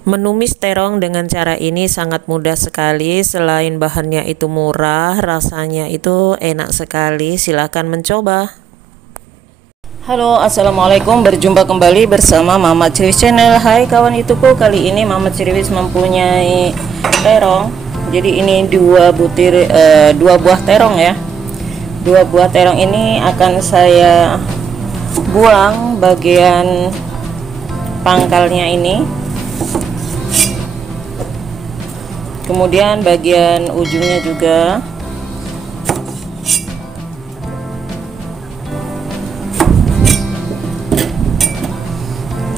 Menumis terong dengan cara ini sangat mudah sekali. Selain bahannya itu murah, rasanya itu enak sekali. Silahkan mencoba. Halo, assalamualaikum. Berjumpa kembali bersama Mama Ceriwis Channel. Hai kawan YouTubeku, kali ini Mama Ceriwis mempunyai terong. Jadi ini dua buah terong ya. Dua buah terong ini akan saya buang bagian pangkalnya ini. Kemudian bagian ujungnya juga.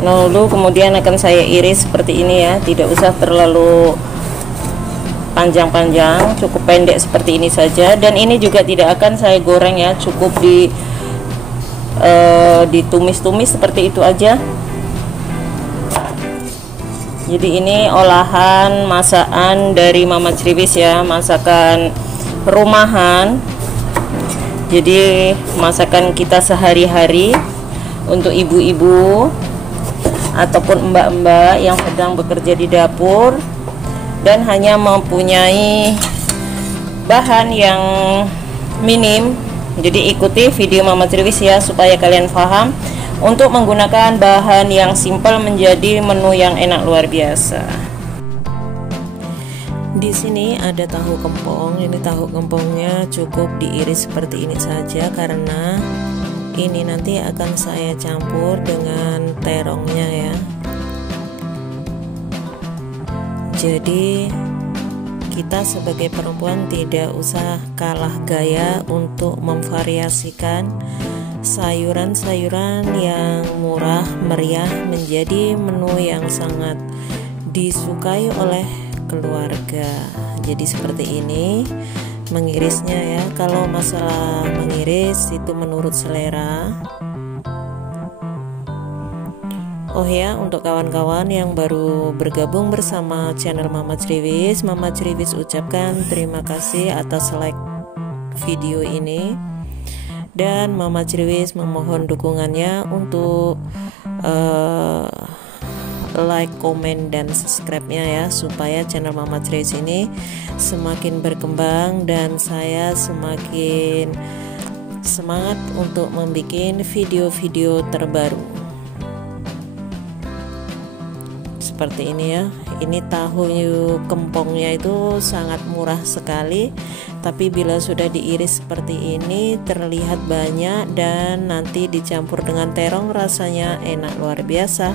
Lalu kemudian akan saya iris seperti ini ya, tidak usah terlalu panjang-panjang, cukup pendek seperti ini saja. Dan ini juga tidak akan saya goreng ya, cukup ditumis-tumis seperti itu aja. Jadi ini olahan masakan dari Mama Ceriwis ya, masakan rumahan. Jadi masakan kita sehari-hari untuk ibu-ibu ataupun mbak-mbak yang sedang bekerja di dapur dan hanya mempunyai bahan yang minim. Jadi ikuti video Mama Ceriwis ya, supaya kalian paham untuk menggunakan bahan yang simpel menjadi menu yang enak luar biasa. Di sini ada tahu kempong. Ini tahu kempongnya cukup diiris seperti ini saja, karena ini nanti akan saya campur dengan terongnya ya. Jadi kita sebagai perempuan tidak usah kalah gaya untuk memvariasikan sayuran-sayuran yang murah meriah menjadi menu yang sangat disukai oleh keluarga. Jadi seperti ini mengirisnya ya. Kalau masalah mengiris itu menurut selera. Oh ya, untuk kawan-kawan yang baru bergabung bersama channel Mama Ceriwis, Mama Ceriwis ucapkan terima kasih atas like video ini. Dan Mama Ceriwis memohon dukungannya untuk like, komen, dan subscribe-nya ya, supaya channel Mama Ceriwis ini semakin berkembang dan saya semakin semangat untuk membuat video-video terbaru. Seperti ini ya. Ini tahu kempongnya itu sangat murah sekali, tapi bila sudah diiris seperti ini terlihat banyak dan nanti dicampur dengan terong rasanya enak luar biasa.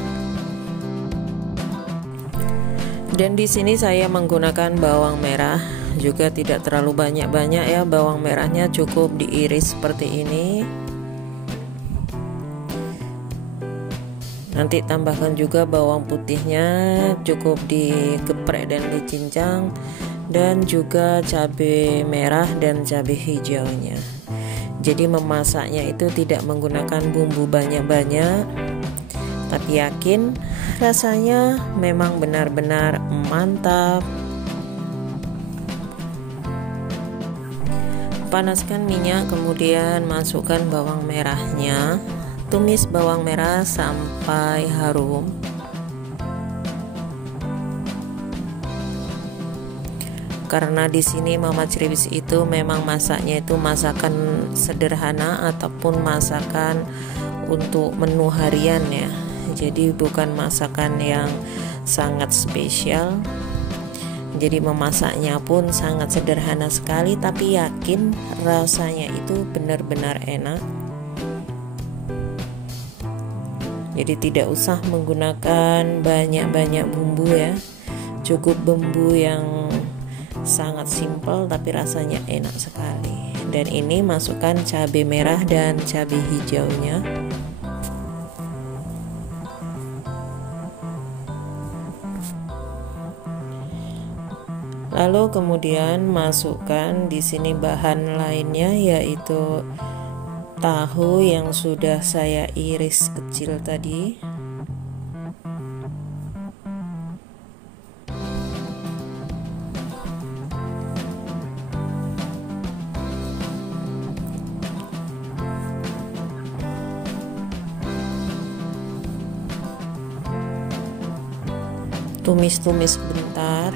Dan di sini saya menggunakan bawang merah, juga tidak terlalu banyak-banyak ya, bawang merahnya cukup diiris seperti ini. Nanti tambahkan juga bawang putihnya, cukup digeprek dan dicincang, dan juga cabai merah dan cabai hijaunya. Jadi memasaknya itu tidak menggunakan bumbu banyak-banyak, tapi yakin rasanya memang benar-benar mantap. Panaskan minyak, kemudian masukkan bawang merahnya. Tumis bawang merah sampai harum. Karena di sini Mama Ceriwis itu memang masaknya itu masakan sederhana ataupun masakan untuk menu harian ya. Jadi bukan masakan yang sangat spesial. Jadi memasaknya pun sangat sederhana sekali, tapi yakin rasanya itu benar-benar enak. Jadi tidak usah menggunakan banyak-banyak bumbu ya, cukup bumbu yang sangat simpel tapi rasanya enak sekali. Dan ini masukkan cabai merah dan cabai hijaunya. Lalu kemudian masukkan di sini bahan lainnya, yaitu tahu yang sudah saya iris kecil tadi. tumis-tumis sebentar.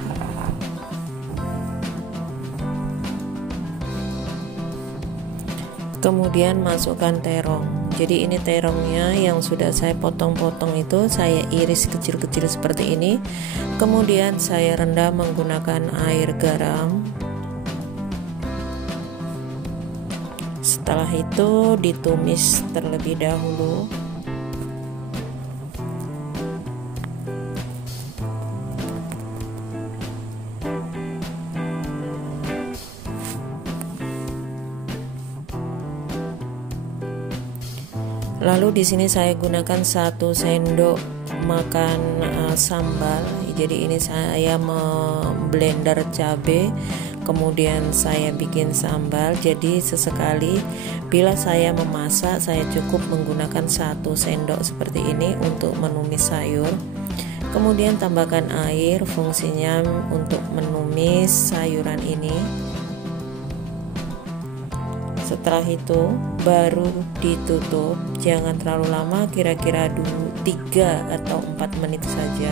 Kemudian masukkan terong. Jadi ini terongnya yang sudah saya potong-potong itu saya iris kecil-kecil seperti ini. Kemudian saya rendam menggunakan air garam. Setelah itu ditumis terlebih dahulu. Lalu di sini saya gunakan 1 sendok makan sambal. Jadi ini saya memblender cabai, kemudian saya bikin sambal. Jadi sesekali bila saya memasak, saya cukup menggunakan 1 sendok seperti ini untuk menumis sayur. Kemudian tambahkan air, fungsinya untuk menumis sayuran ini. Setelah itu baru ditutup, jangan terlalu lama, kira-kira 3 atau 4 menit saja.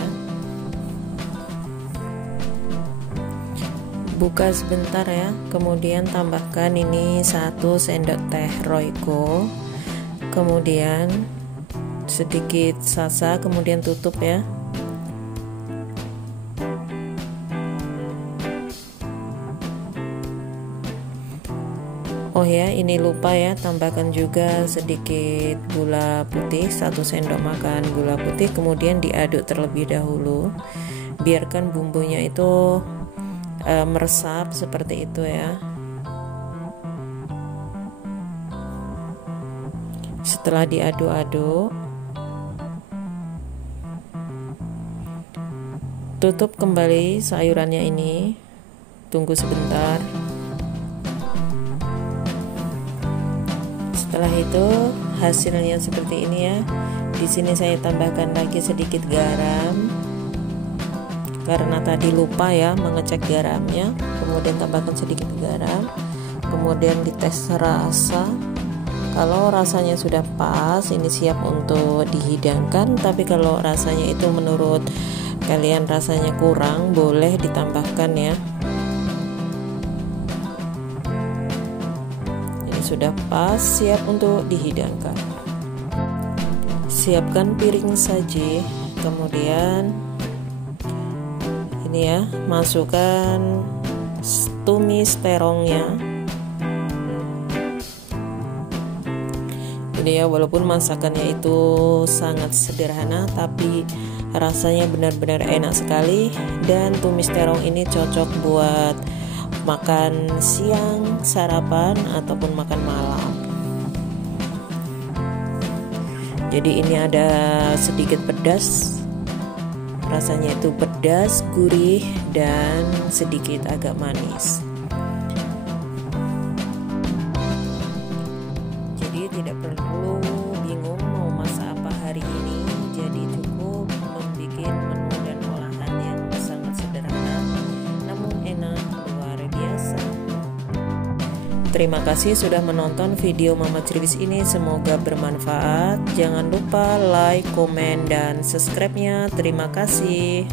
Buka sebentar ya, kemudian tambahkan ini 1 sendok teh Royco, kemudian sedikit salsa, kemudian tutup ya. Oh ya, ini lupa ya, tambahkan juga sedikit gula putih, 1 sendok makan gula putih, kemudian diaduk terlebih dahulu. Biarkan bumbunya itu meresap seperti itu ya. Setelah diaduk-aduk, tutup kembali sayurannya ini, tunggu sebentar. Setelah itu hasilnya seperti ini ya. Di sini saya tambahkan lagi sedikit garam karena tadi lupa ya mengecek garamnya. Kemudian tambahkan sedikit garam, kemudian dites rasa. Kalau rasanya sudah pas, ini siap untuk dihidangkan. Tapi kalau rasanya itu menurut kalian rasanya kurang, boleh ditambahkan ya. Sudah pas, siap untuk dihidangkan. Siapkan piring saji, kemudian ini ya, masukkan tumis terongnya. Ini ya, walaupun masakannya itu sangat sederhana, tapi rasanya benar-benar enak sekali. Dan tumis terong ini cocok buat makan siang, sarapan, ataupun makan malam. Jadi ini ada sedikit pedas, rasanya itu pedas, gurih, dan sedikit agak manis. Jadi tidak perlu bingung mau masak apa hari ini. Jadi cukup membuat menu dan olahan yang sangat sederhana namun enak. Terima kasih sudah menonton video Mama Cribis ini, semoga bermanfaat. Jangan lupa like, komen, dan subscribe-nya. Terima kasih.